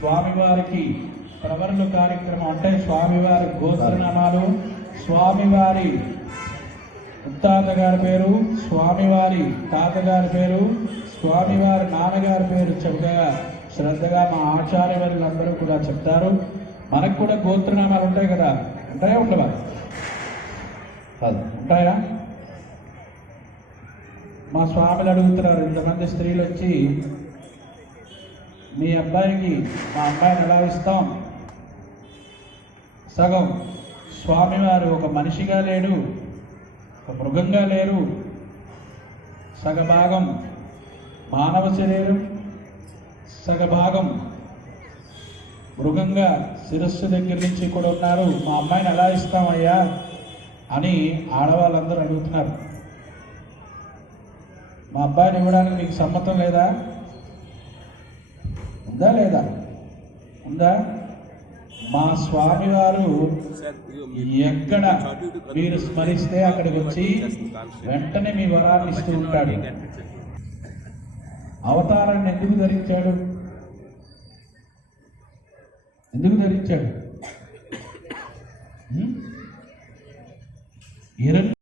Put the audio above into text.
స్వామివారికి ప్రవర్లు కార్యక్రమం అంటే స్వామివారి గోత్రనామాలు స్వామివారి ముత్తాత గారి పేరు స్వామివారి తాతగారి పేరు స్వామివారి నాన్నగారి పేరు చక్కగా శ్రద్ధగా మా ఆచార్య ఆచార్యవర్యులందరూ కూడా చెప్తారు. మనకు కూడా గోత్రనామాలు ఉంటాయి కదా ఉంటాయా ఉండవా? కాదు ఉంటాయా? మా స్వాములు అడుగుతున్నారు ఇంతమంది స్త్రీలు వచ్చి మీ అబ్బాయికి మా అబ్బాయిని ఎలా ఇస్తాం? సగం. స్వామివారు ఒక మనిషిగా లేడు ఒక మృగంగా లేరు. సగభాగం. మానవ శరీరం. సగభాగం. మృగంగా శిరస్సు దగ్గర నుంచి కూడా ఉన్నారు. మా అమ్మాయిని ఎలా ఇస్తామయ్యా అని ఆడవాళ్ళందరూ అడుగుతున్నారు. మా అబ్బాయిని ఇవ్వడానికి మీకు సమ్మతం లేదా? ఉందా లేదా? ఉందా? మా స్వామివారు ఎక్కడ మీరు స్మరిస్తే అక్కడికి వచ్చి వెంటనే మీ వరాన్ని ఇస్తూ ఉంటాడు. అవతారాన్ని ఎందుకు ధరించాడు? ఎందుకు ధరించాడు? ఇరవై